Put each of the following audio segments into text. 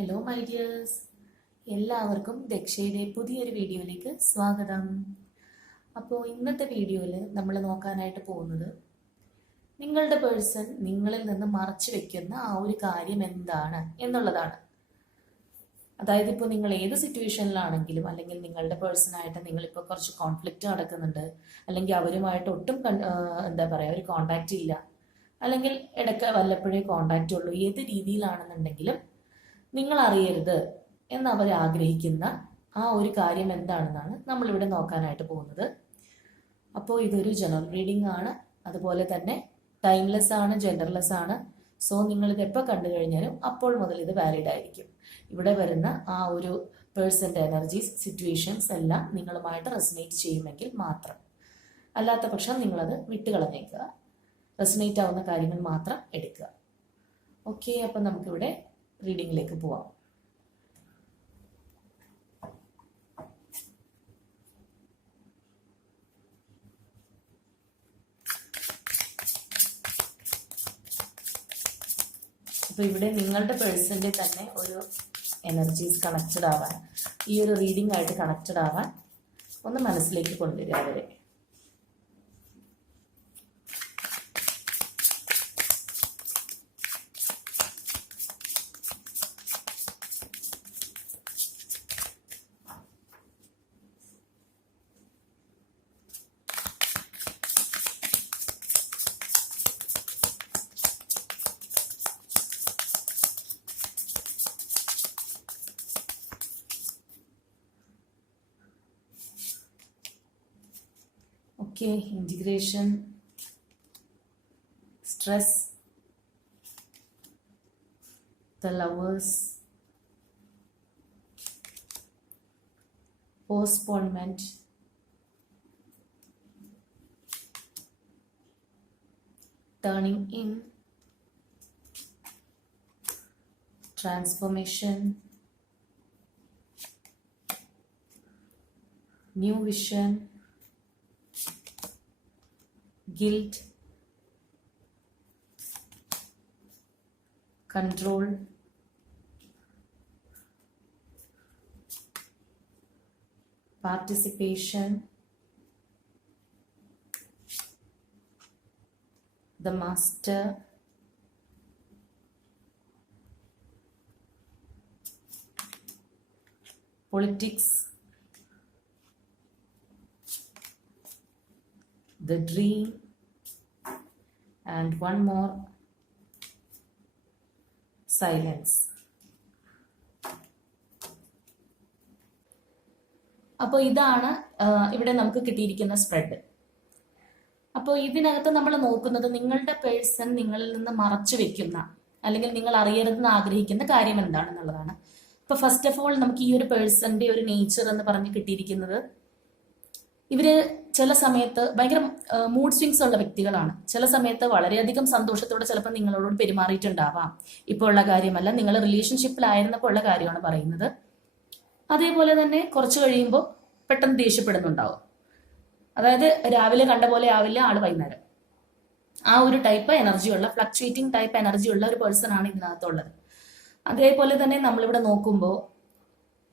Hello my dears, എല്ലാവർക്കും ദക്ഷയുടെ പുതിയൊരു വീഡിയോയിലേക്ക് സ്വാഗതം. അപ്പോൾ ഇന്നത്തെ വീഡിയോയിൽ നമ്മൾ നോക്കാനായിട്ട് പോകുന്നത് നിങ്ങളുടെ പേഴ്സൺ നിങ്ങളിൽ നിന്ന് മറച്ചു വെക്കുന്ന ആ ഒരു കാര്യം എന്താണ് എന്നുള്ളതാണ്. അതായത് ഇപ്പോൾ നിങ്ങൾ ഏത് സിറ്റുവേഷനിലാണെങ്കിലും, അല്ലെങ്കിൽ നിങ്ങളുടെ പേഴ്സണായിട്ട് നിങ്ങളിപ്പോൾ കുറച്ച് കോൺഫ്ലിക്റ്റ് നടക്കുന്നുണ്ട്, അല്ലെങ്കിൽ അവരുമായിട്ട് ഒട്ടും എന്താ പറയുക ഒരു കോണ്ടാക്റ്റ് ഇല്ല, അല്ലെങ്കിൽ ഇടയ്ക്ക് വല്ലപ്പോഴേ കോണ്ടാക്റ്റ് ഉള്ളൂ, ഏത് രീതിയിലാണെന്നുണ്ടെങ്കിലും നിങ്ങൾ അറിയരുത് എന്ന് അവർ ആഗ്രഹിക്കുന്ന ആ ഒരു കാര്യം എന്താണെന്നാണ് നമ്മളിവിടെ നോക്കാനായിട്ട് പോകുന്നത്. അപ്പോൾ ഇതൊരു ജനറൽ റീഡിംഗ് ആണ്, അതുപോലെ തന്നെ ടൈംലെസ് ആണ്, ജെൻഡർലെസ് ആണ്. സോ നിങ്ങളിത് എപ്പോൾ കണ്ടു കഴിഞ്ഞാലും അപ്പോൾ മുതൽ ഇത് വാലിഡ് ആയിരിക്കും. ഇവിടെ വരുന്ന ആ ഒരു പേഴ്സൻ്റെ എനർജീസ്, സിറ്റുവേഷൻസ് എല്ലാം നിങ്ങളുമായിട്ട് റെസനേറ്റ് ചെയ്യുമെങ്കിൽ മാത്രം. അല്ലാത്ത പക്ഷം നിങ്ങളത് വിട്ടുകളഞ്ഞേക്കുക. റെസനേറ്റ് ആവുന്ന കാര്യങ്ങൾ മാത്രം എടുക്കുക. ഓക്കെ, അപ്പം നമുക്കിവിടെ റീഡിങ്ങിലേക്ക് പോവാം. അപ്പോൾ ഇവിടെ നിങ്ങളുടെ പേഴ്സൻ്റെ തന്നെ ഒരു എനർജീസ് കണക്റ്റഡ് ആവാൻ, ഈ ഒരു റീഡിംഗ് ആയിട്ട് കണക്റ്റഡ് ആവാൻ ഒന്ന് മനസ്സിലേക്ക് കൊണ്ടുവരിക അവരെ. Okay, integration, stress, the lovers, postponement, turning in, transformation, new vision, guilt, control, participation, the master, politics, the dream, and one more, silence. അപ്പോൾ ഇതാണ് ഇവിടെ നമുക്ക് കിട്ടിയിരിക്കുന്ന സ്പ്രെഡ്. അപ്പോൾ ഇതിനകത്ത് നമ്മൾ നോക്കുന്നത് നിങ്ങളുടെ പേഴ്സൺ നിങ്ങളിൽ നിന്ന് മറച്ചു വെക്കുന്ന, അല്ലെങ്കിൽ നിങ്ങൾ അറിയരുതെന്ന് ആഗ്രഹിക്കുന്ന കാര്യം എന്താണെന്നുള്ളതാണ്. അപ്പോൾ ഫസ്റ്റ് ഓഫ് ഓൾ നമുക്ക് ഈ ഒരു പേഴ്സന്റെ ഒരു നേച്ചർ എന്ന് പറഞ്ഞ് കിട്ടിയിരിക്കുന്നത്, ഇവര് ചില സമയത്ത് ഭയങ്കര മൂഡ് സ്വിങ്സ് ഉള്ള വ്യക്തികളാണ്. ചില സമയത്ത് വളരെയധികം സന്തോഷത്തോടെ ചിലപ്പോൾ നിങ്ങളോട് പെരുമാറിയിട്ടുണ്ടാവാം. ഇപ്പോൾ ഉള്ള കാര്യമല്ല, നിങ്ങൾ റിലേഷൻഷിപ്പിലായിരുന്നപ്പോൾ ഉള്ള കാര്യമാണ് പറയുന്നത്. അതേപോലെ തന്നെ കുറച്ച് കഴിയുമ്പോൾ പെട്ടെന്ന് ദേഷ്യപ്പെടുന്നുണ്ടാവും. അതായത് രാവിലെ കണ്ട പോലെ ആവില്ല ആള് വൈകുന്നേരം. ആ ഒരു ടൈപ്പ് എനർജിയുള്ള, ഫ്ലക്ച്വേറ്റിംഗ് ടൈപ്പ് എനർജിയുള്ള ഒരു പേഴ്സൺ ആണ് ഇതിനകത്തുള്ളത്. അതേപോലെ തന്നെ നമ്മളിവിടെ നോക്കുമ്പോൾ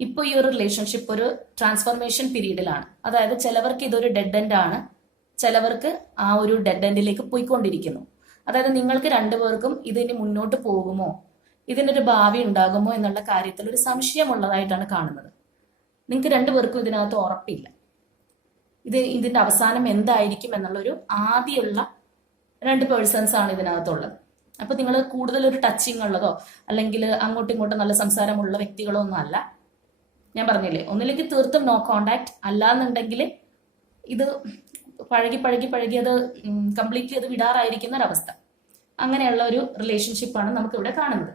ഇപ്പോൾ ഈ ഒരു റിലേഷൻഷിപ്പ് ഒരു ട്രാൻസ്ഫോർമേഷൻ പീരീഡിലാണ്. അതായത് ചിലവർക്ക് ഇതൊരു ഡെഡ് എൻഡ് ആണ്, ചിലവർക്ക് ആ ഒരു ഡെഡ് എൻഡിലേക്ക് പോയിക്കൊണ്ടിരിക്കുന്നു. അതായത് നിങ്ങൾക്ക് രണ്ടുപേർക്കും ഇതിന് മുന്നോട്ട് പോകുമോ, ഇതിനൊരു ഭാവി ഉണ്ടാകുമോ എന്നുള്ള കാര്യത്തിൽ ഒരു സംശയമുള്ളതായിട്ടാണ് കാണുന്നത്. നിങ്ങൾക്ക് രണ്ടുപേർക്കും ഇതിനകത്ത് ഉറപ്പില്ല, ഇതിന്റെ അവസാനം എന്തായിരിക്കും എന്നുള്ളൊരു ആദ്യമുള്ള രണ്ട് പേഴ്സൺസ് ആണ് ഇതിനകത്തുള്ളത്. അപ്പൊ നിങ്ങൾ കൂടുതൽ ഒരു ടച്ചിങ് ഉള്ളതോ അല്ലെങ്കിൽ അങ്ങോട്ടും ഇങ്ങോട്ടും നല്ല സംസാരമുള്ള വ്യക്തികളോ ഒന്നും അല്ല. ഞാൻ പറഞ്ഞില്ലേ, ഒന്നിലേക്ക് തീർത്തും നോ കോണ്ടാക്ട്, അല്ലാന്നുണ്ടെങ്കിൽ ഇത് പഴകി അത് കംപ്ലീറ്റ്ലി അത് വിടാറായിരിക്കുന്ന ഒരവസ്ഥ. അങ്ങനെയുള്ള ഒരു റിലേഷൻഷിപ്പാണ് നമുക്കിവിടെ കാണുന്നത്.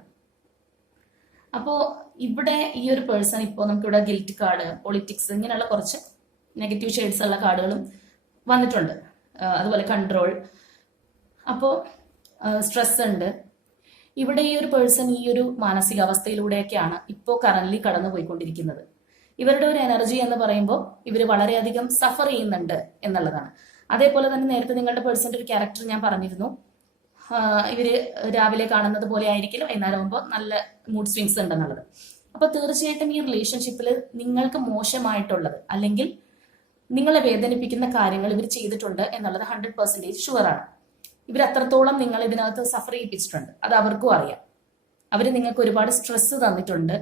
അപ്പോൾ ഇവിടെ ഈ ഒരു പേഴ്സൺ ഇപ്പോൾ നമുക്കിവിടെ ഗിൽറ്റ് കാർഡ്, പൊളിറ്റിക്സ്, ഇങ്ങനെയുള്ള കുറച്ച് നെഗറ്റീവ് ഷെയ്ഡ്സ് ഉള്ള കാർഡുകളും വന്നിട്ടുണ്ട്. അതുപോലെ കൺട്രോൾ, അപ്പോൾ സ്ട്രെസ് ഉണ്ട്. ഇവിടെ ഈ ഒരു പേഴ്സൺ ഈ ഒരു മാനസികാവസ്ഥയിലൂടെയൊക്കെയാണ് ഇപ്പോൾ കറന്റ് കടന്നു പോയിക്കൊണ്ടിരിക്കുന്നത്. ഇവരുടെ ഒരു എനർജി എന്ന് പറയുമ്പോൾ ഇവർ വളരെയധികം സഫർ ചെയ്യുന്നുണ്ട് എന്നുള്ളതാണ്. അതേപോലെ തന്നെ നേരത്തെ നിങ്ങളുടെ പേഴ്സന്റെ ഒരു ക്യാരക്ടർ ഞാൻ പറഞ്ഞിരുന്നു, ഇവര് രാവിലെ കാണുന്നത് പോലെ ആയിരിക്കില്ല വൈകുന്നേരമാകുമ്പോൾ നല്ല മൂഡ് സ്വിങ്സ് ഉണ്ടെന്നുള്ളത്. അപ്പൊ തീർച്ചയായിട്ടും ഈ റിലേഷൻഷിപ്പിൽ നിങ്ങൾക്ക് മോശമായിട്ടുള്ളത് അല്ലെങ്കിൽ നിങ്ങളെ വേദനിപ്പിക്കുന്ന കാര്യങ്ങൾ ഇവർ ചെയ്തിട്ടുണ്ട് എന്നുള്ളത് 100% ഷുവറാണ്. ഇവർ അത്രത്തോളം നിങ്ങൾ ഇതിനകത്ത് സഫർ ചെയ്യിപ്പിച്ചിട്ടുണ്ട്, അത് അവർക്കും അറിയാം. അവർ നിങ്ങൾക്ക് ഒരുപാട് സ്ട്രെസ് തന്നിട്ടുണ്ട്.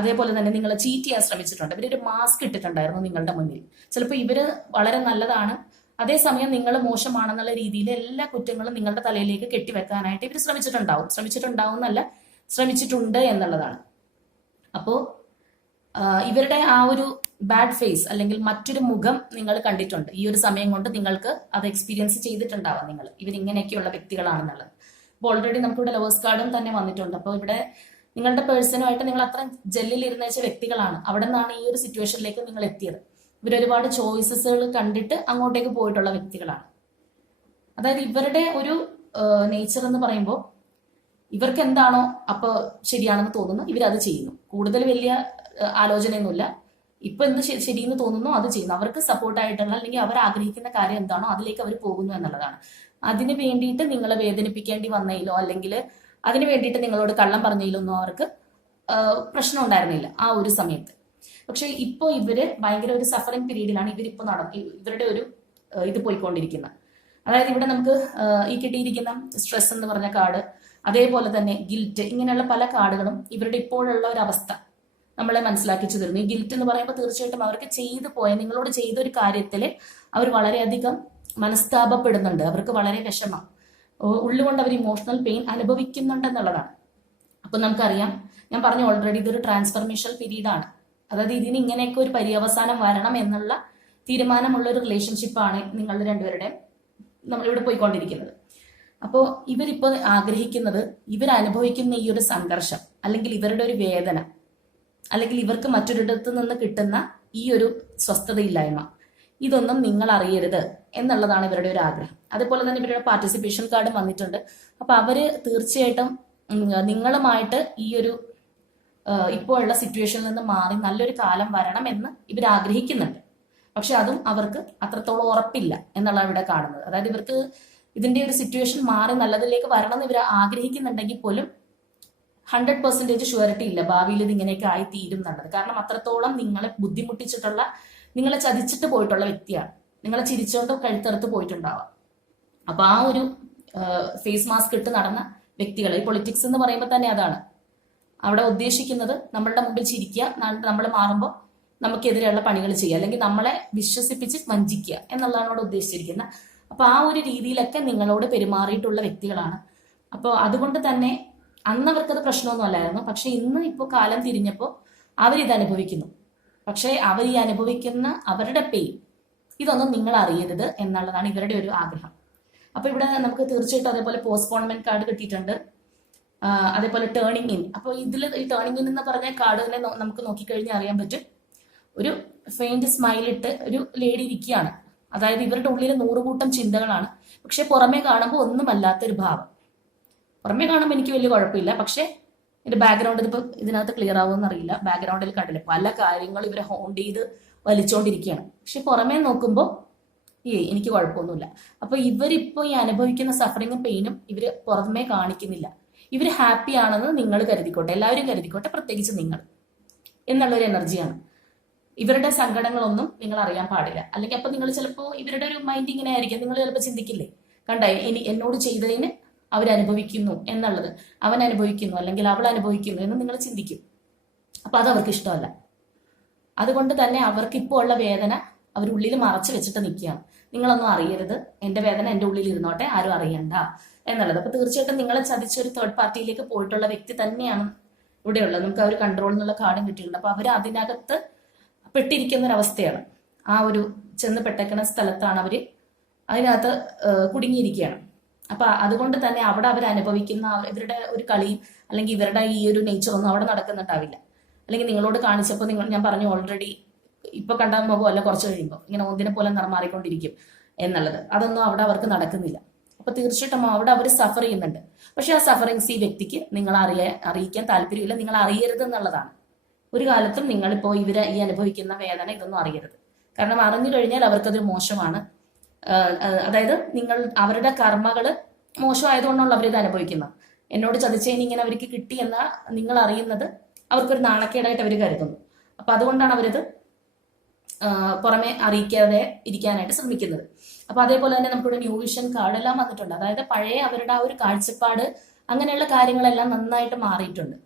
അതേപോലെ തന്നെ നിങ്ങളെ ചീറ്റ് ചെയ്യാൻ ശ്രമിച്ചിട്ടുണ്ട്. ഇവരൊരു മാസ്ക് ഇട്ടിട്ടുണ്ടായിരുന്നു നിങ്ങളുടെ മുന്നിൽ. ചിലപ്പോൾ ഇവര് വളരെ നല്ലതാണ്, അതേസമയം നിങ്ങൾ മോശമാണെന്നുള്ള രീതിയിൽ എല്ലാ കുറ്റങ്ങളും നിങ്ങളുടെ തലയിലേക്ക് കെട്ടിവെക്കാനായിട്ട് ഇവർ ശ്രമിച്ചിട്ടുണ്ട് എന്നുള്ളതാണ്. അപ്പോൾ ഇവരുടെ ആ ഒരു ബാഡ് ഫേസ് അല്ലെങ്കിൽ മറ്റൊരു മുഖം നിങ്ങൾ കണ്ടിട്ടുണ്ട്. ഈ ഒരു സമയം കൊണ്ട് നിങ്ങൾക്ക് അത് എക്സ്പീരിയൻസ് ചെയ്തിട്ടുണ്ടാവാം നിങ്ങൾ ഇവരിങ്ങനെയൊക്കെയുള്ള വ്യക്തികളാണെന്നുള്ളത്. അപ്പോൾ ഓൾറെഡി നമുക്കിവിടെ ലവേഴ്സ് കാർഡും തന്നെ വന്നിട്ടുണ്ട്. അപ്പോൾ ഇവിടെ നിങ്ങളുടെ പേഴ്സണുമായിട്ട് നിങ്ങൾ അത്ര ജെല്ലിൽ ഇരുന്നേച്ച വ്യക്തികളാണ്. അവിടെ നിന്നാണ് ഈ ഒരു സിറ്റുവേഷനിലേക്ക് നിങ്ങൾ എത്തിയത്. ഇവരൊരുപാട് ചോയ്സസുകൾ കണ്ടിട്ട് അങ്ങോട്ടേക്ക് പോയിട്ടുള്ള വ്യക്തികളാണ്. അതായത് ഇവരുടെ ഒരു നേച്ചർ എന്ന് പറയുമ്പോൾ ഇവർക്ക് എന്താണോ അപ്പൊ ശരിയാണെന്ന് തോന്നുന്നു ഇവരത് ചെയ്യുന്നു. കൂടുതൽ വലിയ ആലോചനയൊന്നുമില്ല. ഇപ്പൊ എന്ത് ശരിയെന്ന് തോന്നുന്നു അത് ചെയ്യുന്നു. അവർക്ക് സപ്പോർട്ടായിട്ടുള്ള അല്ലെങ്കിൽ അവർ ആഗ്രഹിക്കുന്ന കാര്യം എന്താണോ അതിലേക്ക് അവർ പോകുന്നു എന്നുള്ളതാണ്. അതിന് വേണ്ടിയിട്ട് നിങ്ങളെ വേദനിപ്പിക്കേണ്ടി വന്നതിലോ അല്ലെങ്കിൽ അതിന് വേണ്ടിയിട്ട് നിങ്ങളോട് കള്ളം പറഞ്ഞതിലൊന്നും അവർക്ക് പ്രശ്നം ഉണ്ടായിരുന്നില്ല ആ ഒരു സമയത്ത്. പക്ഷെ ഇപ്പോൾ ഇവര് ഭയങ്കര ഒരു സഫറിങ് പീരീഡിലാണ് ഇവരിപ്പോൾ ഇവരുടെ ഒരു ഇത് പോയിക്കൊണ്ടിരിക്കുന്നത്. അതായത് ഇവിടെ നമുക്ക് ഈ കിട്ടിയിരിക്കുന്ന സ്ട്രെസ് എന്ന് പറഞ്ഞ കാർഡ്, അതേപോലെ തന്നെ ഗിൽറ്റ്, ഇങ്ങനെയുള്ള പല കാർഡുകളും ഇവരുടെ ഇപ്പോഴുള്ള ഒരു അവസ്ഥ നമ്മളെ മനസ്സിലാക്കിച്ചു തരുന്നു. ഈ ഗിൽറ്റ് എന്ന് പറയുമ്പോൾ തീർച്ചയായിട്ടും അവർക്ക് നിങ്ങളോട് ചെയ്ത ഒരു കാര്യത്തിൽ അവർ വളരെയധികം മനസ്താപപ്പെടുന്നുണ്ട്. അവർക്ക് വളരെ വിഷമം ഉള്ളുകൊണ്ട് അവർ ഇമോഷണൽ പെയിൻ അനുഭവിക്കുന്നുണ്ടെന്നുള്ളതാണ്. അപ്പൊ നമുക്കറിയാം, ഞാൻ പറഞ്ഞു ഓൾറെഡി ഇതൊരു ട്രാൻസ്ഫർമേഷൻ പീരീഡാണ്. അതായത് ഇതിന് ഇങ്ങനെയൊക്കെ ഒരു പര്യവസാനം വരണം എന്നുള്ള തീരുമാനമുള്ള ഒരു റിലേഷൻഷിപ്പാണ് നിങ്ങളുടെ രണ്ടുപേരുടെയും നമ്മളിവിടെ പോയിക്കൊണ്ടിരിക്കുന്നത്. അപ്പോൾ ഇവരിപ്പോൾ ആഗ്രഹിക്കുന്നത്, ഇവരനുഭവിക്കുന്ന ഈ ഒരു സംഘർഷം അല്ലെങ്കിൽ ഇവരുടെ ഒരു വേദന അല്ലെങ്കിൽ ഇവർക്ക് മറ്റൊരിടത്ത് നിന്ന് കിട്ടുന്ന ഈ ഒരു സ്വസ്ഥതയില്ലായ്മ, ഇതൊന്നും നിങ്ങൾ അറിയരുത് എന്നുള്ളതാണ് ഇവരുടെ ഒരു ആഗ്രഹം. അതുപോലെ തന്നെ ഇവരുടെ പാർട്ടിസിപ്പേഷൻ കാർഡും വന്നിട്ടുണ്ട്. അപ്പൊ അവര് തീർച്ചയായിട്ടും നിങ്ങളുമായിട്ട് ഈ ഒരു ഇപ്പോഴുള്ള സിറ്റുവേഷനിൽ നിന്ന് മാറി നല്ലൊരു കാലം വരണം എന്ന് ഇവർ ആഗ്രഹിക്കുന്നുണ്ട്. പക്ഷെ അതും അവർക്ക് അത്രത്തോളം ഉറപ്പില്ല എന്നുള്ളതാണ് ഇവിടെ കാണുന്നത്. അതായത് ഇവർക്ക് ഇതിന്റെ ഒരു സിറ്റുവേഷൻ മാറി നല്ലതിലേക്ക് വരണം എന്ന് ഇവർ ആഗ്രഹിക്കുന്നുണ്ടെങ്കിൽ പോലും 100% ഷുവറിറ്റി ഇല്ല ഭാവിയിൽ ഇത് ഇങ്ങനെയൊക്കെ ആയി തീരും എന്നുള്ളത്. കാരണം അത്രത്തോളം നിങ്ങളെ ബുദ്ധിമുട്ടിച്ചിട്ടുള്ള, നിങ്ങളെ ചതിച്ചിട്ട് പോയിട്ടുള്ള വ്യക്തിയാണ്. നിങ്ങളെ ചിരിച്ചോണ്ട് കഴുത്തറുത്ത് പോയിട്ടുണ്ടാവാം. അപ്പൊ ആ ഒരു ഫേസ് മാസ്ക് ഇട്ട് നടന്ന വ്യക്തികൾ, ഈ പൊളിറ്റിക്സ് എന്ന് പറയുമ്പോൾ തന്നെ അതാണ് അവിടെ ഉദ്ദേശിക്കുന്നത്. നമ്മളുടെ മുമ്പിൽ ചിരിക്കുക, നമ്മൾ മാറുമ്പോൾ നമുക്കെതിരെയുള്ള പണികൾ ചെയ്യുക, അല്ലെങ്കിൽ നമ്മളെ വിശ്വസിപ്പിച്ച് വഞ്ചിക്കുക എന്നുള്ളതാണ് അവിടെ ഉദ്ദേശിച്ചിരിക്കുന്നത്. അപ്പൊ ആ ഒരു രീതിയിലൊക്കെ നിങ്ങളോട് പെരുമാറിയിട്ടുള്ള വ്യക്തികളാണ്. അപ്പോൾ അതുകൊണ്ട് തന്നെ അന്ന് അവർക്കത് പ്രശ്നമൊന്നും അല്ലായിരുന്നു. പക്ഷെ ഇന്ന് ഇപ്പോൾ കാലം തിരിഞ്ഞപ്പോൾ അവരിത് അനുഭവിക്കുന്നു. പക്ഷെ അവർ ഈ അനുഭവിക്കുന്ന അവരുടെ പെയിൻ ഇതൊന്നും നിങ്ങൾ അറിയരുത് എന്നുള്ളതാണ് ഇവരുടെ ഒരു ആഗ്രഹം. അപ്പൊ ഇവിടെ നമുക്ക് തീർച്ചയായിട്ടും അതേപോലെ പോസ്റ്റ്പോൺമെന്റ് കാർഡ് കിട്ടിയിട്ടുണ്ട്, അതേപോലെ ടേണിംഗ് ഇൻ. അപ്പൊ ഇതിൽ ഈ ടേണിംഗ് ഇൻ എന്ന് പറഞ്ഞ കാർഡ് തന്നെ നമുക്ക് നോക്കിക്കഴിഞ്ഞാൽ അറിയാൻ പറ്റും. ഒരു ഫെയിന്റ് സ്മൈലിട്ട് ഒരു ലേഡി ഇരിക്കുകയാണ്. അതായത് ഇവരുടെ ഉള്ളിൽ 100 കൂട്ടം ചിന്തകളാണ്. പക്ഷെ പുറമേ കാണുമ്പോൾ ഒന്നുമല്ലാത്തൊരു ഭാവം. പുറമേ കാണുമ്പോൾ എനിക്ക് വലിയ കുഴപ്പമില്ല, പക്ഷെ ഇതിന്റെ ബാക്ക്ഗ്രൗണ്ട് ഇതിനകത്ത് ക്ലിയർ ആവുമെന്ന് അറിയില്ല. ബാക്ക്ഗ്രൗണ്ടിൽ കണ്ടില്ലേ പല കാര്യങ്ങളും ഇവരെ ഹോണ്ട് ചെയ്ത് വലിച്ചുകൊണ്ടിരിക്കുകയാണ്. പക്ഷെ പുറമേ നോക്കുമ്പോൾ എനിക്ക് കുഴപ്പമൊന്നുമില്ല. അപ്പൊ ഇവരിപ്പോ ഈ അനുഭവിക്കുന്ന സഫറിങ്ങും പെയിനും ഇവര് പുറമേ കാണിക്കുന്നില്ല. ഇവര് ഹാപ്പി ആണെന്ന് നിങ്ങൾ കരുതിക്കോട്ടെ, എല്ലാവരും കരുതിക്കോട്ടെ, പ്രത്യേകിച്ച് നിങ്ങൾ എന്നുള്ളൊരു എനർജിയാണ്. ഇവരുടെ സങ്കടങ്ങളൊന്നും നിങ്ങൾ അറിയാൻ പാടില്ല. അല്ലെങ്കിൽ അപ്പൊ നിങ്ങൾ ചിലപ്പോൾ ഇവരുടെ ഒരു മൈൻഡ് ഇങ്ങനെ ആയിരിക്കും. നിങ്ങൾ ചിലപ്പോൾ ചിന്തിക്കില്ലേ, കണ്ട എന്നോട് ചെയ്തതിന് അവരനുഭവിക്കുന്നു എന്നുള്ളത്, അവൻ അനുഭവിക്കുന്നു അല്ലെങ്കിൽ അവൾ അനുഭവിക്കുന്നു എന്ന് നിങ്ങൾ ചിന്തിക്കും. അപ്പൊ അത് അവർക്ക് ഇഷ്ടമല്ല. അതുകൊണ്ട് തന്നെ അവർക്ക് ഇപ്പോൾ ഉള്ള വേദന അവരുള്ളിൽ മറച്ചു വെച്ചിട്ട് നിൽക്കുകയാണ്. നിങ്ങളൊന്നും അറിയരുത്, എന്റെ വേദന എന്റെ ഉള്ളിൽ ഇരുന്നോട്ടെ, ആരും അറിയണ്ട എന്നുള്ളത്. അപ്പൊ തീർച്ചയായിട്ടും നിങ്ങളെ ചതിച്ച ഒരു തേർഡ് പാർട്ടിയിലേക്ക് പോയിട്ടുള്ള വ്യക്തി തന്നെയാണ് ഇവിടെയുള്ളത്. നമുക്ക് ആ ഒരു കൺട്രോൾ എന്നുള്ള കാർഡും കിട്ടിയിട്ടുണ്ട്. അപ്പൊ അവർ അതിനകത്ത് പെട്ടിരിക്കുന്ന ഒരവസ്ഥയാണ്. ആ ഒരു ചെന്ന് പെട്ടേക്കുന്ന സ്ഥലത്താണ് അവര് അതിനകത്ത് കുടുങ്ങിയിരിക്കുകയാണ്. അപ്പൊ അതുകൊണ്ട് തന്നെ അവിടെ അവർ അനുഭവിക്കുന്ന ഇവരുടെ ഒരു കളിയും അല്ലെങ്കിൽ ഇവരുടെ ഈ ഒരു നേച്ചറൊന്നും അവിടെ നടക്കുന്നുണ്ടാവില്ല. അല്ലെങ്കിൽ നിങ്ങളോട് കാണിച്ചപ്പോൾ ഞാൻ പറഞ്ഞു ഓൾറെഡി ഇപ്പൊ കണ്ടാൽ മുഖം അല്ല കുറച്ച് കഴിയുമ്പോൾ ഇങ്ങനെ ഒന്നിനെ പോലെ നിറം മാറിക്കൊണ്ടിരിക്കും എന്നുള്ളത്. അതൊന്നും അവിടെ അവർക്ക് നടക്കുന്നില്ല. അപ്പൊ തീർച്ചയായിട്ടും അവിടെ അവർ സഫർ ചെയ്യുന്നുണ്ട്. പക്ഷെ ആ സഫറിങ്സ് ഈ വ്യക്തിക്ക് നിങ്ങൾ അറിയിക്കാൻ താല്പര്യമില്ല, നിങ്ങൾ അറിയരുത് എന്നുള്ളതാണ്. ഒരു കാലത്തും നിങ്ങളിപ്പോ ഇവരെ ഈ അനുഭവിക്കുന്ന വേദന ഇതൊന്നും അറിയരുത്. കാരണം അറിഞ്ഞു കഴിഞ്ഞാൽ അവർക്കതൊരു മോശമാണ്. അതായത് അവരുടെ കർമ്മകള് മോശമായതുകൊണ്ടാണല്ലോ അവരിത് അനുഭവിക്കുന്നത്. എന്നോട് ചതിച്ചതിന് ഇങ്ങനെ അവർക്ക് കിട്ടി എന്ന നിങ്ങൾ അറിയുന്നത് അവർക്കൊരു നാണക്കേടായിട്ട് അവർ കരുതുന്നു. അപ്പൊ അതുകൊണ്ടാണ് അവരത് പുറമെ അറിയിക്കാതെ ഇരിക്കാനായിട്ട് ശ്രമിക്കുന്നത്. അപ്പൊ അതേപോലെ തന്നെ നമുക്കിവിടെ ന്യൂ വിഷൻ കാർഡ് എല്ലാം വന്നിട്ടുണ്ട്. അതായത് പഴയ അവരുടെ ആ ഒരു കാഴ്ചപ്പാട് അങ്ങനെയുള്ള കാര്യങ്ങളെല്ലാം നന്നായിട്ട് മാറിയിട്ടുണ്ട്.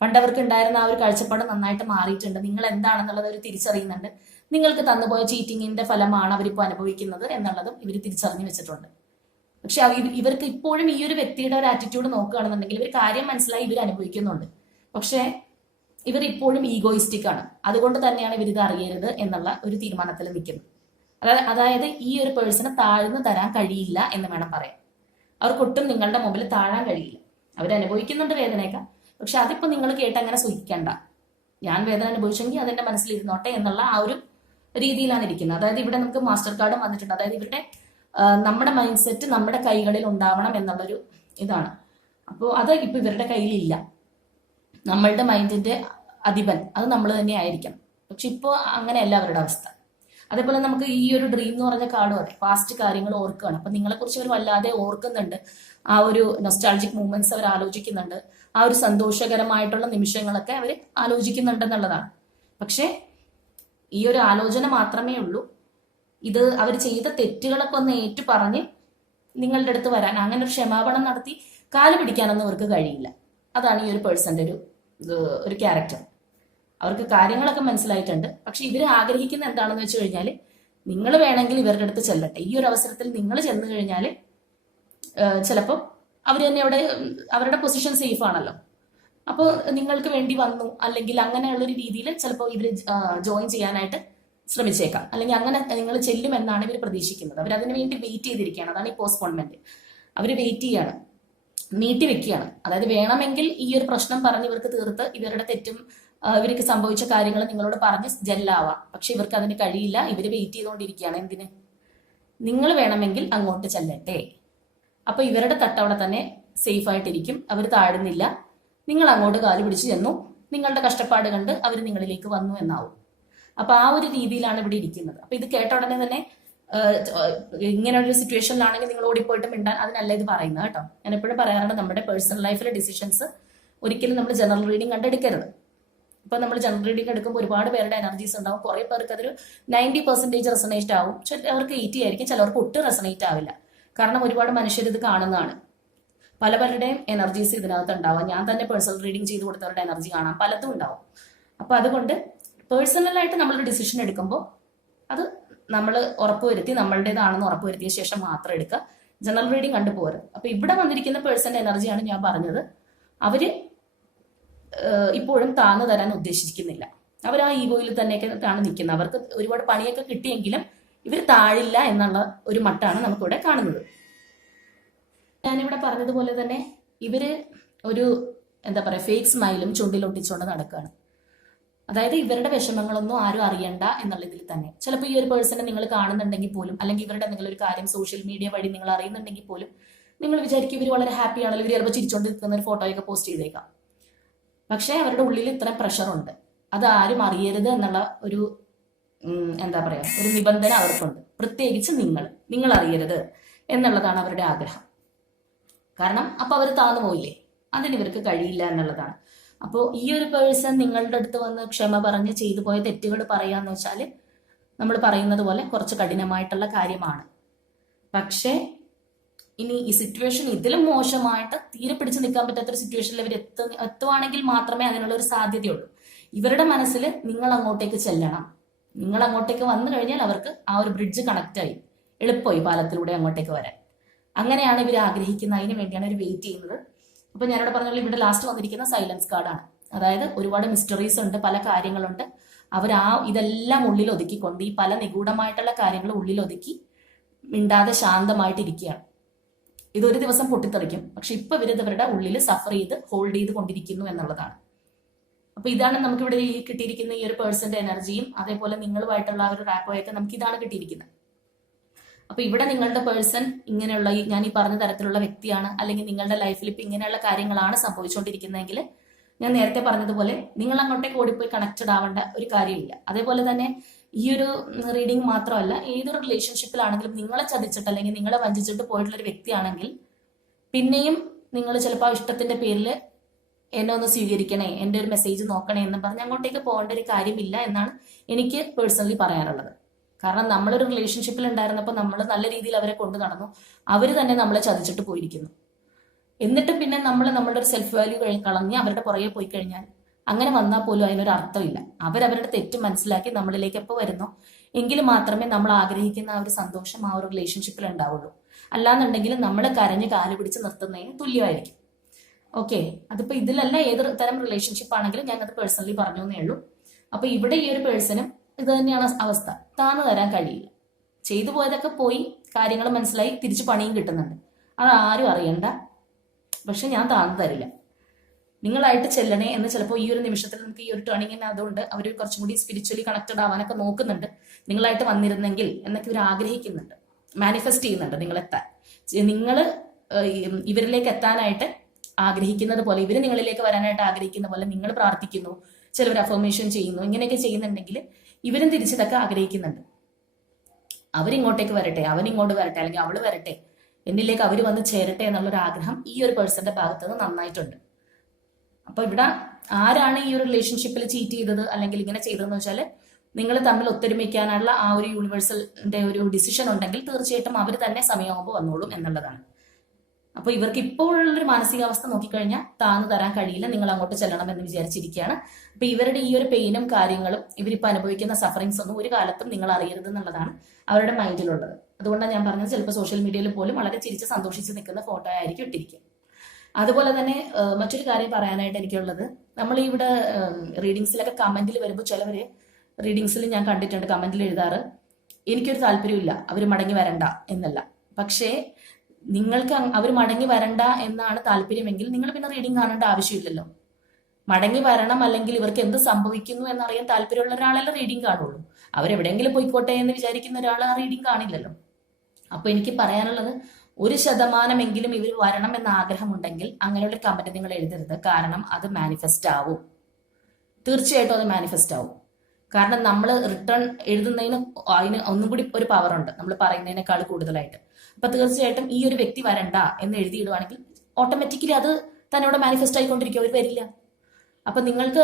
പണ്ടവർക്ക് ഉണ്ടായിരുന്ന ആ ഒരു കാഴ്ചപ്പാട് നന്നായിട്ട് മാറിയിട്ടുണ്ട്. നിങ്ങൾ എന്താണെന്നുള്ളത് അവർ തിരിച്ചറിയുന്നുണ്ട്. നിങ്ങൾക്ക് തന്നുപോയ ചീറ്റിങ്ങിന്റെ ഫലമാണ് അവരിപ്പോൾ അനുഭവിക്കുന്നത് എന്നുള്ളതും ഇവർ തിരിച്ചറിഞ്ഞു വെച്ചിട്ടുണ്ട്. പക്ഷെ ഇവർക്ക് ഇപ്പോഴും ഈ ഒരു വ്യക്തിയുടെ ഒരു ആറ്റിറ്റ്യൂഡ് നോക്കുകയാണെന്നുണ്ടെങ്കിൽ ഇവർ കാര്യം മനസ്സിലായി ഇവർ അനുഭവിക്കുന്നുണ്ട്. പക്ഷെ ഇവർ ഇപ്പോഴും ഈഗോയിസ്റ്റിക് ആണ്. അതുകൊണ്ട് തന്നെയാണ് ഇവർ ഇത് അറിയരുത് എന്നുള്ള ഒരു തീരുമാനത്തിൽ നിൽക്കുന്നത്. അതായത് ഈ ഒരു പേഴ്സണ് താഴ്ന്നു തരാൻ കഴിയില്ല എന്ന് വേണം പറയാൻ. അവർക്കൊട്ടും നിങ്ങളുടെ മുമ്പിൽ താഴാൻ കഴിയില്ല. അവരനുഭവിക്കുന്നുണ്ട് വേദനയൊക്കെ. പക്ഷെ അതിപ്പോ നിങ്ങൾ കേട്ട് അങ്ങനെ സൂഹിക്കണ്ട. ഞാൻ വേദന അനുഭവിച്ചെങ്കിൽ അതെന്റെ മനസ്സിലിരുന്നോട്ടെ എന്നുള്ള ആ ഒരു രീതിയിലാണ് ഇരിക്കുന്നത്. അതായത് ഇവിടെ നമുക്ക് മാസ്റ്റർ കാർഡും വന്നിട്ടുണ്ട്. അതായത് ഇവരുടെ നമ്മുടെ മൈൻഡ് സെറ്റ് നമ്മുടെ കൈകളിൽ ഉണ്ടാവണം എന്നുള്ളൊരു ഇതാണ്. അപ്പോൾ അത് ഇപ്പൊ ഇവരുടെ കയ്യിലില്ല. നമ്മളുടെ മൈൻഡിന്റെ അധിപൻ അത് നമ്മൾ തന്നെ ആയിരിക്കണം. പക്ഷെ ഇപ്പോൾ അങ്ങനെയല്ല അവരുടെ അവസ്ഥ. അതേപോലെ നമുക്ക് ഈ ഒരു ഡ്രീം എന്ന് പറഞ്ഞ കാർഡും അതെ, പാസ്റ്റ് കാര്യങ്ങൾ ഓർക്കുകയാണ്. അപ്പൊ നിങ്ങളെ കുറിച്ച് അവർ വല്ലാതെ ഓർക്കുന്നുണ്ട്. ആ ഒരു നൊസ്റ്റാൾജിക് മൂവ്മെന്റ്സ് അവർ ആലോചിക്കുന്നുണ്ട്. ആ ഒരു സന്തോഷകരമായിട്ടുള്ള നിമിഷങ്ങളൊക്കെ അവർ ആലോചിക്കുന്നുണ്ടെന്നുള്ളതാണ്. പക്ഷെ ഈ ഒരു ആലോചന മാത്രമേ ഉള്ളൂ. ഇത് അവർ ചെയ്ത തെറ്റുകളൊക്കെ ഒന്ന് ഏറ്റു പറഞ്ഞ് നിങ്ങളുടെ അടുത്ത് വരാൻ, അങ്ങനെ ഒരു ക്ഷമാപണം നടത്തി കാല് പിടിക്കാനൊന്നും അവർക്ക് കഴിയില്ല. അതാണ് ഈ ഒരു പേഴ്സന്റെ ഒരു ക്യാരക്ടർ. അവർക്ക് കാര്യങ്ങളൊക്കെ മനസ്സിലായിട്ടുണ്ട്. പക്ഷെ ഇവർ ആഗ്രഹിക്കുന്ന എന്താണെന്ന് വെച്ച് കഴിഞ്ഞാൽ നിങ്ങൾ വേണമെങ്കിൽ ഇവരുടെ അടുത്ത് ചെല്ലട്ടെ. ഈ ഒരു അവസരത്തിൽ നിങ്ങൾ ചെന്ന് കഴിഞ്ഞാൽ ചിലപ്പോൾ അവർ തന്നെ അവിടെ അവരുടെ പൊസിഷൻ സേഫ് ആണല്ലോ. അപ്പോൾ നിങ്ങൾക്ക് വേണ്ടി വന്നു അല്ലെങ്കിൽ അങ്ങനെയുള്ളൊരു രീതിയിൽ ചിലപ്പോൾ ഇവർ ജോയിൻ ചെയ്യാനായിട്ട് ശ്രമിച്ചേക്കാം. അല്ലെങ്കിൽ അങ്ങനെ നിങ്ങൾ ചെല്ലുമെന്നാണ് ഇവർ പ്രതീക്ഷിക്കുന്നത്. അവർ അതിനു വേണ്ടി വെയിറ്റ് ചെയ്തിരിക്കുകയാണ്. അതാണ് ഈ പോസ്റ്റ്പോൺമെന്റ്. അവർ വെയിറ്റ് ചെയ്യാണ്, നീട്ടി വെക്കുകയാണ്. അതായത് വേണമെങ്കിൽ ഈ ഒരു പ്രശ്നം പറഞ്ഞ് ഇവർക്ക് തീർത്ത് ഇവരുടെ തെറ്റും ഇവർക്ക് സംഭവിച്ച കാര്യങ്ങൾ നിങ്ങളോട് പറഞ്ഞ് ജെല്ലാവാം. പക്ഷെ ഇവർക്ക് അതിന് കഴിയില്ല. ഇവർ വെയിറ്റ് ചെയ്തുകൊണ്ടിരിക്കുകയാണ്. എന്തിന്? നിങ്ങൾ വേണമെങ്കിൽ അങ്ങോട്ട് ചെല്ലട്ടെ. അപ്പൊ ഇവരുടെ തട്ടവിടെ തന്നെ സേഫ് ആയിട്ടിരിക്കും. അവർ താഴുന്നില്ല. നിങ്ങൾ അങ്ങോട്ട് കാല് പിടിച്ച് ചെന്നു. നിങ്ങളുടെ കഷ്ടപ്പാട് കണ്ട് അവർ നിങ്ങളിലേക്ക് വന്നു എന്നാവും. അപ്പൊ ആ ഒരു രീതിയിലാണ് ഇവിടെ ഇരിക്കുന്നത്. അപ്പൊ ഇത് കേട്ട ഉടനെ തന്നെ ഇങ്ങനെ ഒരു സിറ്റുവേഷനിലാണെങ്കിൽ നിങ്ങൾ ഓടിപ്പോയിട്ട് മിണ്ടാൻ, അതിനല്ല ഇത് പറയുന്നത് കേട്ടോ. ഞാൻ എപ്പോഴും പറയാറുണ്ട്, നമ്മുടെ പേഴ്സണൽ ലൈഫിലെ ഡിസിഷൻസ് ഒരിക്കലും നമ്മൾ ജനറൽ റീഡിംഗ് കണ്ടെടുക്കരുത്. ഇപ്പൊ നമ്മൾ ജനറൽ റീഡിംഗ് എടുക്കുമ്പോൾ ഒരുപാട് പേരുടെ എനർജീസ് ഉണ്ടാവും. കുറെ പേർക്ക് അതൊരു 90% റെസണേറ്റ് ആവും. ചിലവർക്ക് 80 ആയിരിക്കും, ചിലവർക്ക് ഒട്ടും റെസണേറ്റ് ആവില്ല. കാരണം ഒരുപാട് മനുഷ്യർ ഇത് കാണുന്നതാണ്. പലവരുടെയും എനർജീസ് ഇതിനകത്ത് ഉണ്ടാവാം. ഞാൻ തന്നെ പേഴ്സണൽ റീഡിംഗ് ചെയ്ത് കൊടുത്തവരുടെ എനർജി കാണാം, പലതും ഉണ്ടാവും. അപ്പൊ അതുകൊണ്ട് പേഴ്സണലായിട്ട് നമ്മളൊരു ഡിസിഷൻ എടുക്കുമ്പോൾ അത് നമ്മൾ ഉറപ്പുവരുത്തി നമ്മളുടേതാണെന്ന് ഉറപ്പുവരുത്തിയ ശേഷം മാത്രം എടുക്കുക. ജനറൽ റീഡിംഗ് കണ്ടുപോകരുത്. അപ്പൊ ഇവിടെ വന്നിരിക്കുന്ന പേഴ്സന്റെ എനർജിയാണ് ഞാൻ പറഞ്ഞത്. അവര് ഇപ്പോഴും താന്നു തരാൻ ഉദ്ദേശിക്കുന്നില്ല. അവർ ആ ഈഗോയിൽ തന്നെയൊക്കെയാണ് നിൽക്കുന്നത്. അവർക്ക് ഒരുപാട് പണിയൊക്കെ കിട്ടിയെങ്കിലും ഇവർ താഴില്ല എന്നുള്ള ഒരു മട്ടാണ് നമുക്കിവിടെ കാണുന്നത്. ഞാനിവിടെ പറഞ്ഞതുപോലെ തന്നെ ഇവര് ഒരു എന്താ പറയാ ഫേക്ക് സ്മൈലും ചുണ്ടിലൊട്ടിച്ചുകൊണ്ട് നടക്കുകയാണ്. അതായത് ഇവരുടെ വിഷമങ്ങളൊന്നും ആരും അറിയണ്ട എന്നുള്ള ഇതിൽ തന്നെ. ചിലപ്പോൾ ഈ ഒരു പേഴ്സണെ നിങ്ങൾ കാണുന്നുണ്ടെങ്കിൽ പോലും, അല്ലെങ്കിൽ ഇവരുടെ എന്തെങ്കിലും ഒരു കാര്യം സോഷ്യൽ മീഡിയ വഴി നിങ്ങൾ അറിയുന്നുണ്ടെങ്കിൽ പോലും നിങ്ങൾ വിചാരിക്കും ഇവർ വളരെ ഹാപ്പി ആണല്ലോ, ഇവർ ചിലപ്പോൾ ചിരിച്ചോണ്ട് നിൽക്കുന്ന ഒരു ഫോട്ടോയൊക്കെ പോസ്റ്റ് ചെയ്തേക്കാം. പക്ഷെ അവരുടെ ഉള്ളിൽ ഇത്രയും പ്രഷറുണ്ട്. അത് ആരും അറിയരുത് എന്നുള്ള ഒരു എന്താ പറയാ ഒരു നിബന്ധന അവർക്കുണ്ട്. പ്രത്യേകിച്ച് നിങ്ങൾ അറിയരുത് എന്നുള്ളതാണ് അവരുടെ ആഗ്രഹം. കാരണം അപ്പൊ അവർ താന്നു പോയില്ലേ, അതിന് ഇവർക്ക് കഴിയില്ല എന്നുള്ളതാണ്. അപ്പോൾ ഈ ഒരു പേഴ്സൺ നിങ്ങളുടെ അടുത്ത് വന്ന് ക്ഷമ പറഞ്ഞ് ചെയ്തു പോയ തെറ്റുകൾ പറയാന്ന് വെച്ചാൽ നമ്മൾ പറയുന്നത് പോലെ കുറച്ച് കഠിനമായിട്ടുള്ള കാര്യമാണ്. പക്ഷേ ഇനി ഈ സിറ്റുവേഷൻ ഇതിലും മോശമായിട്ട് തീരെ പിടിച്ചു നിൽക്കാൻ പറ്റാത്തൊരു സിറ്റുവേഷനിൽ ഇവർ എത്തുവാണെങ്കിൽ മാത്രമേ അതിനുള്ള ഒരു സാധ്യതയുള്ളൂ. ഇവരുടെ മനസ്സിൽ നിങ്ങൾ അങ്ങോട്ടേക്ക് ചെല്ലണം. നിങ്ങൾ അങ്ങോട്ടേക്ക് വന്നു കഴിഞ്ഞാൽ അവർക്ക് ആ ഒരു ബ്രിഡ്ജ് കണക്ട് ആയി എളുപ്പമായി പാലത്തിലൂടെ അങ്ങോട്ടേക്ക് വരാൻ. അങ്ങനെയാണ് ഇവർ ആഗ്രഹിക്കുന്നത്. അതിന് വേണ്ടിയാണ് ഇവർ വെയിറ്റ് ചെയ്യുന്നത്. അപ്പൊ ഞാനിവിടെ പറഞ്ഞാൽ ഇവിടെ ലാസ്റ്റ് വന്നിരിക്കുന്ന സൈലൻസ് കാർഡാണ്. അതായത് ഒരുപാട് മിസ്റ്ററീസ് ഉണ്ട്, പല കാര്യങ്ങളുണ്ട്. അവർ ഇതെല്ലാം ഉള്ളിൽ ഒതുക്കിക്കൊണ്ട് ഈ പല നിഗൂഢമായിട്ടുള്ള കാര്യങ്ങൾ ഉള്ളിൽ ഒതുക്കി മിണ്ടാതെ ശാന്തമായിട്ടിരിക്കുകയാണ്. ഇതൊരു ദിവസം പൊട്ടിത്തെറിക്കും. പക്ഷെ ഇപ്പൊ ഇവരുടെ ഉള്ളിൽ സഫർ ചെയ്ത് ഹോൾഡ് ചെയ്ത് കൊണ്ടിരിക്കുന്നു എന്നുള്ളതാണ്. അപ്പൊ ഇതാണ് നമുക്കിവിടെ ഈ കിട്ടിയിരിക്കുന്ന ഈ ഒരു പേഴ്സന്റെ എനർജിയും അതേപോലെ നിങ്ങളുമായിട്ടുള്ള ആ ഒരു റാപ്പോയൊക്കെ നമുക്ക് ഇതാണ് കിട്ടിയിരിക്കുന്നത്. അപ്പൊ ഇവിടെ നിങ്ങളുടെ പേഴ്സൺ ഇങ്ങനെയുള്ള ഞാൻ ഈ പറഞ്ഞ തരത്തിലുള്ള വ്യക്തിയാണ്, അല്ലെങ്കിൽ നിങ്ങളുടെ ലൈഫിൽ ഇപ്പൊ ഇങ്ങനെയുള്ള കാര്യങ്ങളാണ് സംഭവിച്ചുകൊണ്ടിരിക്കുന്നതെങ്കിൽ ഞാൻ നേരത്തെ പറഞ്ഞതുപോലെ നിങ്ങൾ അങ്ങോട്ടേക്ക് ഓടിപ്പോയി കണക്റ്റഡ് ആവേണ്ട ഒരു കാര്യമില്ല. അതേപോലെ തന്നെ ഈ ഒരു റീഡിംഗ് മാത്രമല്ല, ഏതൊരു റിലേഷൻഷിപ്പിലാണെങ്കിലും നിങ്ങളെ ചതിച്ചിട്ട് അല്ലെങ്കിൽ നിങ്ങളെ വഞ്ചിച്ചിട്ട് പോയിട്ടുള്ള ഒരു വ്യക്തിയാണെങ്കിൽ പിന്നെയും നിങ്ങൾ ചിലപ്പോൾ ആ ഇഷ്ടത്തിന്റെ പേരിൽ എന്നെ ഒന്ന് സ്വീകരിക്കണേ, എൻ്റെ ഒരു മെസ്സേജ് നോക്കണേ എന്ന് പറഞ്ഞ് അങ്ങോട്ടേക്ക് പോകേണ്ട ഒരു കാര്യമില്ല എന്നാണ് എനിക്ക് പേഴ്സണലി പറയാനുള്ളത്. കാരണം നമ്മളൊരു റിലേഷൻഷിപ്പിൽ ഉണ്ടായിരുന്നപ്പോൾ നമ്മൾ നല്ല രീതിയിൽ അവരെ കൊണ്ടു നടന്നു, അവർ തന്നെ നമ്മളെ ചതിച്ചിട്ട് പോയിരിക്കുന്നു. എന്നിട്ടും പിന്നെ നമ്മളുടെ ഒരു സെൽഫ് വാല്യൂ കളഞ്ഞ് അവരുടെ പുറകെ പോയി കഴിഞ്ഞാൽ അങ്ങനെ വന്നാൽ പോലും അതിനൊരു അർത്ഥമില്ല. അവരവരുടെ തെറ്റ് മനസ്സിലാക്കി നമ്മളിലേക്ക് എപ്പോൾ വരുന്നോ എങ്കിൽ മാത്രമേ നമ്മൾ ആഗ്രഹിക്കുന്ന ആ ഒരു സന്തോഷം ആ ഒരു റിലേഷൻഷിപ്പിൽ ഉണ്ടാവുള്ളൂ. അല്ലാന്നുണ്ടെങ്കിൽ നമ്മൾ കരഞ്ഞ് കാല് പിടിച്ച് നിർത്തുന്നതിന് തുല്യമായിരിക്കും. ഓക്കെ, അതിപ്പോ ഇതിലല്ല ഏത് തരം റിലേഷൻഷിപ്പ് ആണെങ്കിലും ഞാനത് പേഴ്സണലി പറഞ്ഞു എന്നേ ഉള്ളൂ. അപ്പൊ ഇവിടെ ഈ ഒരു പേഴ്സണും ഇത് തന്നെയാണ് അവസ്ഥ. താന്നു തരാൻ കഴിയില്ല. ചെയ്തു പോയതൊക്കെ പോയി, കാര്യങ്ങൾ മനസ്സിലായി, തിരിച്ചു പണിയും കിട്ടുന്നുണ്ട്, അത് ആരും അറിയണ്ട. പക്ഷെ ഞാൻ താന്നു തരില്ല, നിങ്ങളായിട്ട് ചെല്ലണേ എന്ന് ചിലപ്പോൾ ഈ ഒരു നിമിഷത്തിൽ നമുക്ക് ഈ ഒരു ടേണിങ്ങിന് അതുകൊണ്ട് അവർ കുറച്ചും കൂടി സ്പിരിച്വലി കണക്റ്റഡ് ആവാനൊക്കെ നോക്കുന്നുണ്ട്. നിങ്ങളായിട്ട് വന്നിരുന്നെങ്കിൽ എന്നൊക്കെ ഇവർ ആഗ്രഹിക്കുന്നുണ്ട്, മാനിഫെസ്റ്റ് ചെയ്യുന്നുണ്ട് നിങ്ങളെത്താൻ. നിങ്ങൾ ഇവരിലേക്ക് എത്താനായിട്ട് ആഗ്രഹിക്കുന്നത് പോലെ, ഇവർ നിങ്ങളിലേക്ക് വരാനായിട്ട് ആഗ്രഹിക്കുന്ന പോലെ നിങ്ങൾ പ്രാർത്ഥിക്കുന്നു, ചിലവർ അഫർമേഷൻ ചെയ്യുന്നു, ഇങ്ങനെയൊക്കെ ചെയ്യുന്നുണ്ടെങ്കിൽ ഇവരും തിരിച്ചിതൊക്കെ ആഗ്രഹിക്കുന്നുണ്ട്. അവരിങ്ങോട്ടേക്ക് വരട്ടെ, അവനിങ്ങോട്ട് വരട്ടെ, അല്ലെങ്കിൽ അവള് വരട്ടെ, എന്നിലേക്ക് അവർ വന്ന് ചേരട്ടെ എന്നുള്ളൊരു ആഗ്രഹം ഈ ഒരു പേഴ്സന്റെ ഭാഗത്ത് നിന്ന് നന്നായിട്ടുണ്ട്. അപ്പൊ ഇവിടെ ആരാണ് ഈ ഒരു റിലേഷൻഷിപ്പിൽ ചീറ്റ് ചെയ്തത് അല്ലെങ്കിൽ ഇങ്ങനെ ചെയ്തതെന്ന് വെച്ചാൽ നിങ്ങൾ തമ്മിൽ ഒത്തൊരുമിക്കാനുള്ള ആ ഒരു യൂണിവേഴ്സലിന്റെ ഒരു ഡിസിഷൻ ഉണ്ടെങ്കിൽ തീർച്ചയായിട്ടും അവർ തന്നെ സമയമാകുമ്പോൾ വന്നോളും എന്നുള്ളതാണ്. അപ്പൊ ഇവർക്ക് ഇപ്പോഴുള്ളൊരു മാനസികാവസ്ഥ നോക്കിക്കഴിഞ്ഞാൽ താന്നു തരാൻ കഴിയില്ല, നിങ്ങൾ അങ്ങോട്ട് ചെല്ലണം എന്ന് വിചാരിച്ചിരിക്കുകയാണ്. അപ്പൊ ഇവരുടെ ഈ ഒരു പെയിനും കാര്യങ്ങളും ഇവരിപ്പോ അനുഭവിക്കുന്ന സഫറിങ്സ് ഒന്നും ഒരു കാലത്തും നിങ്ങൾ അറിയരുത് എന്നുള്ളതാണ് അവരുടെ മൈൻഡിലുള്ളത്. അതുകൊണ്ടാണ് ഞാൻ പറഞ്ഞത്, ചിലപ്പോൾ സോഷ്യൽ മീഡിയയിൽ പോലും വളരെ ചിരിച്ച് സന്തോഷിച്ച് നിൽക്കുന്ന ഫോട്ടോ ആയിരിക്കും ഇട്ടിരിക്കുക. അതുപോലെ തന്നെ മറ്റൊരു കാര്യം പറയാനായിട്ട് എനിക്കുള്ളത്, നമ്മൾ ഇവിടെ റീഡിങ്സിലൊക്കെ കമന്റിൽ വരുമ്പോൾ ചിലവര് റീഡിങ്സിൽ ഞാൻ കണ്ടിട്ടുണ്ട് കമന്റിൽ എഴുതാറ്, എനിക്കൊരു താല്പര്യമില്ല അവർ മടങ്ങി വരണ്ട എന്നല്ല. പക്ഷേ നിങ്ങൾക്ക് അവർ മടങ്ങി വരണ്ട എന്നാണ് താല്പര്യമെങ്കിൽ നിങ്ങൾ പിന്നെ റീഡിംഗ് കാണേണ്ട ആവശ്യമില്ലല്ലോ. മടങ്ങി വരണം അല്ലെങ്കിൽ ഇവർക്ക് എന്ത് സംഭവിക്കുന്നു എന്നറിയാൻ താല്പര്യമുള്ള ഒരാളല്ലേ റീഡിംഗ് കാണുള്ളൂ. അവരെവിടെയെങ്കിലും പോയിക്കോട്ടെ എന്ന് വിചാരിക്കുന്ന ഒരാൾ ആ റീഡിംഗ് കാണില്ലല്ലോ. അപ്പൊ എനിക്ക് പറയാനുള്ളത്, 1% ഇവർ വരണം എന്ന ആഗ്രഹമുണ്ടെങ്കിൽ അങ്ങനെയുള്ള കമന്റ് നിങ്ങൾ എഴുതരുത്. കാരണം അത് മാനിഫെസ്റ്റ് ആവും, തീർച്ചയായിട്ടും അത് മാനിഫെസ്റ്റ് ആവും. കാരണം നമ്മൾ റിട്ടേൺ എഴുതുന്നതിന് അതിന് ഒന്നും കൂടി ഒരു പവർ ഉണ്ട്, നമ്മൾ പറയുന്നതിനേക്കാൾ കൂടുതലായിട്ട്. അപ്പൊ തീർച്ചയായിട്ടും ഈ ഒരു വ്യക്തി വരണ്ട എന്ന് എഴുതിയിടുവാണെങ്കിൽ ഓട്ടോമാറ്റിക്കലി അത് തന്നോട് മാനിഫെസ്റ്റ് ആയിക്കൊണ്ടിരിക്കും, അവർ വരില്ല. അപ്പൊ നിങ്ങൾക്ക്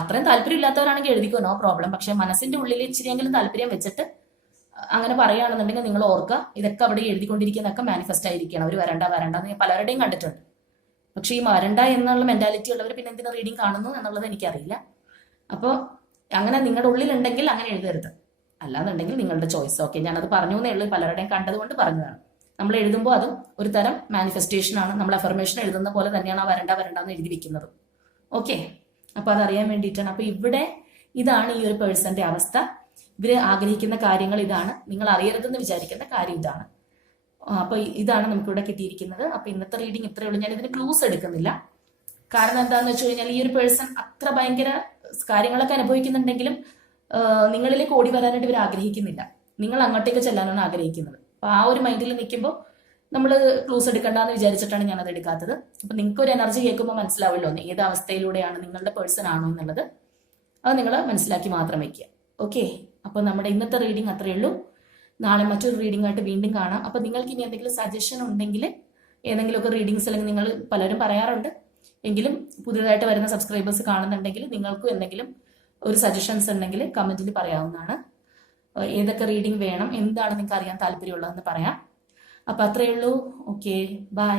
അത്രയും താല്പര്യം ഇല്ലാത്തവരാണെങ്കിൽ എഴുതിക്കോ, നോ പ്രോബ്ലം. പക്ഷെ മനസ്സിന്റെ ഉള്ളിൽ ഇച്ചിരിയെങ്കിലും താല്പര്യം വെച്ചിട്ട് അങ്ങനെ പറയുകയാണെന്നുണ്ടെങ്കിൽ നിങ്ങൾ ഓർക്കുക, ഇതൊക്കെ അവിടെ എഴുതിക്കൊണ്ടിരിക്കുന്നതൊക്കെ മാനിഫെസ്റ്റ് ആയിരിക്കണം. അവർ വരണ്ട എന്ന് ഞാൻ പലരുടെയും കണ്ടിട്ടുണ്ട്. പക്ഷെ ഈ വരണ്ട എന്നുള്ള മെന്റാലിറ്റി ഉള്ളവർ പിന്നെ എന്തിനാ റീഡിങ് കാണുന്നു എന്നുള്ളത് എനിക്കറിയില്ല. അപ്പോൾ അങ്ങനെ നിങ്ങളുടെ ഉള്ളിലുണ്ടെങ്കിൽ അങ്ങനെ എഴുതരുത്, അല്ലാന്നുണ്ടെങ്കിൽ നിങ്ങളുടെ ചോയ്സ്. ഓക്കെ, ഞാനത് പറഞ്ഞു എന്നേ ഉള്ളൂ, പലരുടെയും കണ്ടതുകൊണ്ട് പറഞ്ഞതാണ്. നമ്മൾ എഴുതുമ്പോൾ അതും ഒരു തരം മാനിഫെസ്റ്റേഷൻ ആണ്. നമ്മൾ അഫർമേഷൻ എഴുതുന്ന പോലെ തന്നെയാണ് ആ വരണ്ട എന്ന് എഴുതി വെക്കുന്നത്. ഓക്കെ, അപ്പൊ അതറിയാൻ വേണ്ടിയിട്ടാണ്. അപ്പൊ ഇവിടെ ഇതാണ് ഈ ഒരു പേഴ്സന്റെ അവസ്ഥ. ഇവര് ആഗ്രഹിക്കുന്ന കാര്യങ്ങൾ ഇതാണ്, നിങ്ങൾ അറിയരുതെന്ന് വിചാരിക്കുന്ന കാര്യം ഇതാണ്. അപ്പൊ ഇതാണ് നമുക്കിവിടെ കിട്ടിയിരിക്കുന്നത്. അപ്പൊ ഇന്നത്തെ റീഡിങ് ഇത്രയേ ഉള്ളൂ. ഞാൻ ഇതിന് ക്ലൂസ് എടുക്കുന്നില്ല. കാരണം എന്താന്ന് വെച്ച് കഴിഞ്ഞാൽ ഈ ഒരു പേഴ്സൺ അത്ര ഭയങ്കര കാര്യങ്ങളൊക്കെ അനുഭവിക്കുന്നുണ്ടെങ്കിലും നിങ്ങളിലേക്ക് ഓടി വരാനായിട്ട് ഇവർ ആഗ്രഹിക്കുന്നില്ല, നിങ്ങൾ അങ്ങോട്ടേക്ക് ചെല്ലാനാണ് ആഗ്രഹിക്കുന്നത്. അപ്പൊ ആ ഒരു മൈൻഡിൽ നിൽക്കുമ്പോൾ നമ്മൾ ക്ലൂസ് എടുക്കണ്ടെന്ന് വിചാരിച്ചിട്ടാണ് ഞാനത് എടുക്കാത്തത്. അപ്പൊ നിങ്ങൾക്ക് ഒരു എനർജി കേൾക്കുമ്പോൾ മനസ്സിലാവുമല്ലോ ഏത് അവസ്ഥയിലൂടെയാണ് നിങ്ങളുടെ പേഴ്സൺ ആണോ എന്നുള്ളത്. അത് നിങ്ങൾ മനസ്സിലാക്കി മാത്രം വയ്ക്കുക. ഓക്കെ, അപ്പൊ നമ്മുടെ ഇന്നത്തെ റീഡിങ് അത്രയേ ഉള്ളൂ. നാളെ മറ്റൊരു റീഡിംഗ് ആയിട്ട് വീണ്ടും കാണാം. അപ്പൊ നിങ്ങൾക്ക് ഇനി എന്തെങ്കിലും സജഷൻ ഉണ്ടെങ്കിൽ, ഏതെങ്കിലുമൊക്കെ റീഡിങ്സ് അല്ലെങ്കിൽ നിങ്ങൾ പലരും പറയാറുണ്ട്, എങ്കിലും പുതിയതായിട്ട് വരുന്ന സബ്സ്ക്രൈബേഴ്സ് കാണുന്നുണ്ടെങ്കിൽ നിങ്ങൾക്കും എന്തെങ്കിലും ഒരു സജഷൻസ് ഉണ്ടെങ്കിൽ കമന്റിൽ പറയാവുന്നതാണ്. ഏതൊക്കെ റീഡിംഗ് വേണം, എന്താണ് നിങ്ങൾക്ക് അറിയാൻ താല്പര്യമുള്ളതെന്ന് പറയാം. അപ്പൊ അത്രയേ ഉള്ളൂ. Okay, by.